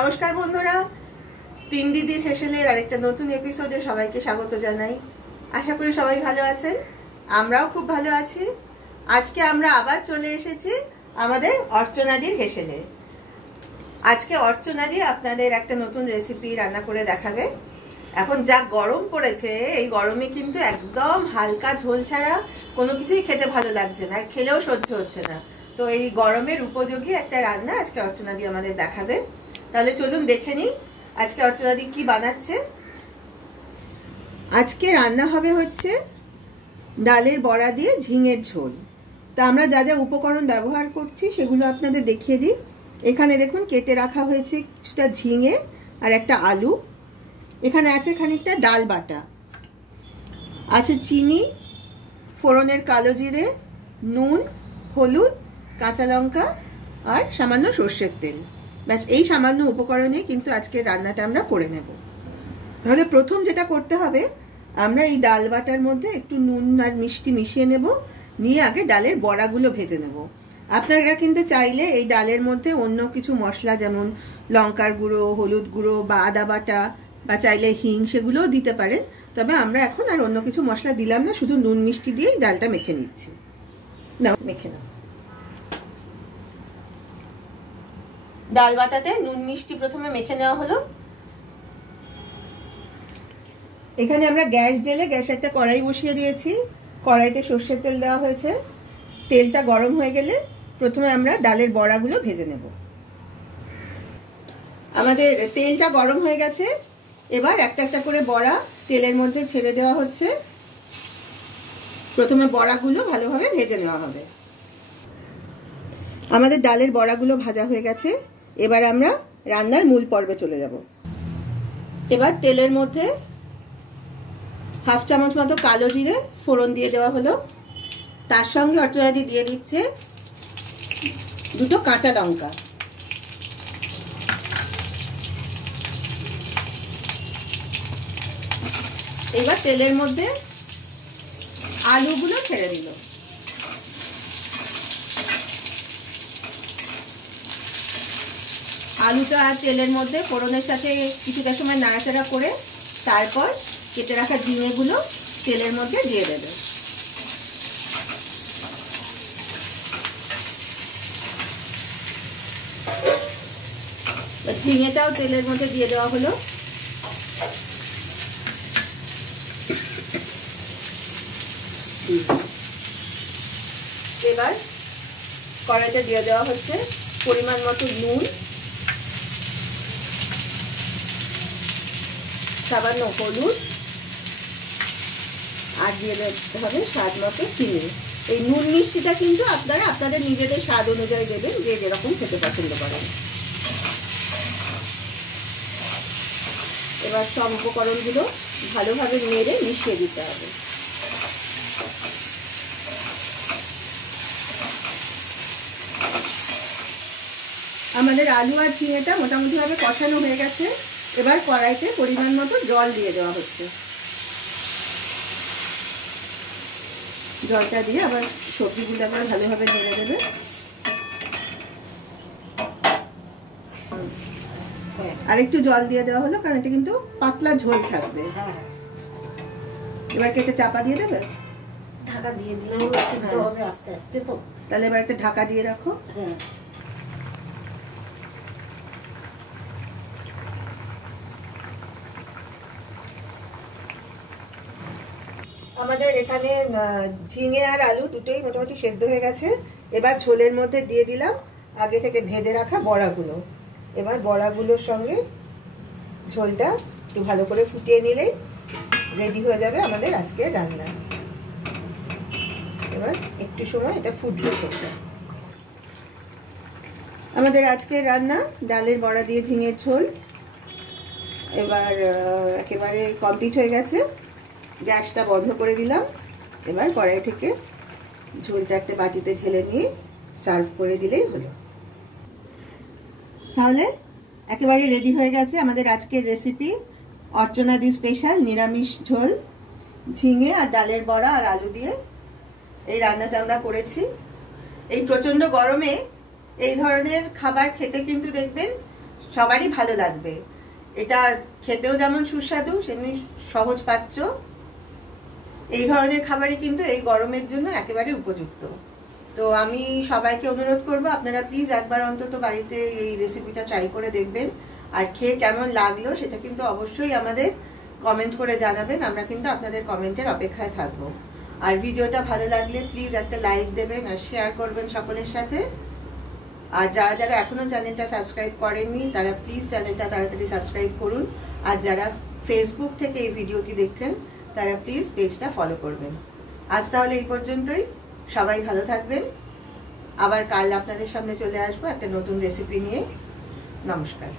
নমস্কার বন্ধুরা, তিন দিদির হেসেলের আরেকটা নতুন এপিসোডে সবাইকে স্বাগত জানাই। আশা করি সবাই ভালো আছেন, আমরাও খুব ভালো আছি। আজকে আমরা আবার চলে এসেছি আমাদের অর্চনাদির হেসেলে। আজকে অর্চনাদি আপনাদের একটা নতুন রেসিপি রান্না করে দেখাবে। এখন যা গরম পড়েছে, এই গরমে কিন্তু একদম হালকা ঝোল ছাড়া কোনো কিছুই খেতে ভালো লাগছে না, আর খেলেও সহ্য হচ্ছে না। তো এই গরমের উপযোগী একটা রান্না আজকে অর্চনাদি আমাদের দেখাবে। তাহলে চলুন দেখে নিই আজকে অর্চনাদি কি বানাচ্ছে। আজকে রান্না হবে হচ্ছে ডালের বড়া দিয়ে ঝিঙের ঝোল। তা আমরা যা যা উপকরণ ব্যবহার করছি সেগুলো আপনাদের দেখিয়ে দিই। এখানে দেখুন কেটে রাখা হয়েছে কিছুটা ঝিঙে আর একটা আলু। এখানে আছে খানিকটা ডাল বাটা, আছে চিনি, ফোড়নের কালো জিরে, নুন, হলুদ, কাঁচা লঙ্কা আর সামান্য সর্ষের তেল। ব্যাস এই সামান্য উপকরণে কিন্তু আজকে রান্নাটা আমরা করে নেব। তাহলে প্রথম যেটা করতে হবে, আমরা এই ডাল বাটার মধ্যে একটু নুন আর মিষ্টি মিশিয়ে নেব, নিয়ে আগে ডালের বড়াগুলো ভেজে নেব। আপনারা কিন্তু চাইলে এই ডালের মধ্যে অন্য কিছু মশলা যেমন লঙ্কার গুঁড়ো, হলুদ গুঁড়ো বা আদা বাটা বা চাইলে হিং সেগুলোও দিতে পারেন। তবে আমরা এখন আর অন্য কিছু মশলা দিলাম না, শুধু নুন মিষ্টি দিয়েই ডালটা মেখে নিচ্ছি। নাও মেখে নাও। ডাল বাটাতে নুন মিষ্টি প্রথমে মেখে নেওয়া হলো। এখানে আমরা গ্যাস জ্বেলে গ্যাসে একটা কড়াই বসিয়ে দিয়েছি। কড়াইতে সর্ষের তেল দেওয়া হয়েছে। তেলটা গরম হয়ে গেলে প্রথমে আমরা ডালের বড়াগুলো ভেজে নেব। আমাদের তেলটা গরম হয়ে গেছে, এবার একটা একটা করে বড়া তেলের মধ্যে ছেড়ে দেওয়া হচ্ছে। প্রথমে বড়াগুলো ভালোভাবে ভেজে নেওয়া হবে। আমাদের ডালের বড়াগুলো ভাজা হয়ে গেছে, এবার আমরা রান্নার মূল পর্বে চলে যাব। এবার তেলের মধ্যে হাফ চামচ মতো কালো জিরে ফোড়ন দিয়ে দেওয়া হলো। তার সঙ্গে অর্চনাদি দিয়ে দিচ্ছে দুটো কাঁচা লঙ্কা। এবার তেলের মধ্যে আলুগুলো ছেড়ে দিল। আলুটা তেলের মধ্যে ফোড়নের সাথে কিছুটা সময় নাড়াচাড়া করে তারপর কেটে রাখা ঝিঙেগুলো তেলের মধ্যে দিয়ে দেবে। ঝিঙেটাও তেলের মধ্যে দিয়ে দেওয়া হলো। এবার কড়াইতে দিয়ে দেওয়া হচ্ছে পরিমাণ মতো নুন, সামান্য হলুদ আর দিয়ে দিতে হবে স্বাদ মতো চিনি। এই নুন মিষ্টিটা কিন্তু আপনারা আপনাদের নিজেদের স্বাদ অনুযায়ী দেবেন, যে যেরকম খেতে পছন্দ করেন। এবার সব উপকরণগুলো ভালোভাবে নেড়ে মিশিয়ে দিতে হবে। আমাদের আলু আর ঝিঙেটা মোটামুটি ভাবে কষানো হয়ে গেছে। এবার কড়াইতে পরিমাণ মতো জল দিয়ে দেওয়া হচ্ছে। জলটা দিয়ে আবার সবজিগুলো আবার ভালোভাবে নেড়ে দেবে। আর একটু জল দিয়ে দেওয়া হলো, কারণ এটা কিন্তু পাতলা ঝোল থাকবে। এবার কেটে চাপা দিয়ে দেবে, ঢাকা দিয়ে দিলে হবে আস্তে আস্তে। তো তাহলে এবার একটা ঢাকা দিয়ে রাখো। হ্যাঁ, আমাদের এখানে ঝিঙে আর আলু দুটোই মোটামুটি সেদ্ধ হয়ে গেছে। এবার ঝোলের মধ্যে দিয়ে দিলাম আগে থেকে ভেজে রাখা বড়াগুলো। এবার বড়াগুলোর সঙ্গে ঝোলটা একটু ভালো করে ফুটিয়ে নিলেই রেডি হয়ে যাবে আমাদের আজকের রান্না। এবার একটু সময় এটা ফুটবে ঝোলটা। আমাদের আজকের রান্না ডালের বড়া দিয়ে ঝিঙের ঝোল এবার একেবারে কমপ্লিট হয়ে গেছে। গ্যাসটা বন্ধ করে দিলাম। এবার কড়াই থেকে ঝোলটা একটা বাটিতে ঢেলে নিয়ে সার্ভ করে দিলেই হলো। তাহলে একেবারে রেডি হয়ে গেছে আমাদের আজকের রেসিপি, অর্চনাদি স্পেশাল নিরামিষ ঝোল ঝিঙে আর ডালের বড়া আর আলু দিয়ে এই রান্নাটা আমরা করেছি। এই প্রচন্ড গরমে এই ধরনের খাবার খেতে কিন্তু দেখবেন সবারই ভালো লাগবে। এটা খেতেও যেমন সুস্বাদু সেমনি সহজ পাচ্য। এই ধরনের খাবারই কিন্তু এই গরমের জন্য একেবারে উপযুক্ত। তো আমি সবাইকে অনুরোধ করব আপনারা প্লিজ একবার অন্তত বাড়িতে এই রেসিপিটা ট্রাই করে দেখবেন, আর খেয়ে কেমন লাগলো সেটা কিন্তু অবশ্যই আমাদের কমেন্ট করে জানাবেন। আমরা কিন্তু আপনাদের কমেন্টের অপেক্ষায় থাকবো। আর ভিডিওটা ভালো লাগলে প্লিজ একটা লাইক দেবেন আর শেয়ার করবেন সকলের সাথে। আর যারা যারা এখনো চ্যানেলটা সাবস্ক্রাইব করেননি তারা প্লিজ চ্যানেলটা তাড়াতাড়ি সাবস্ক্রাইব করুন। আর যারা ফেসবুক থেকে এই ভিডিওটি দেখছেন তারা প্লিজ পেজটা ফলো করবেন। আজ তাহলে এই পর্যন্তই, সবাই ভালো থাকবেন। আবার কাল আপনাদের সামনে চলে আসবো একটা নতুন রেসিপি নিয়ে। নমস্কার।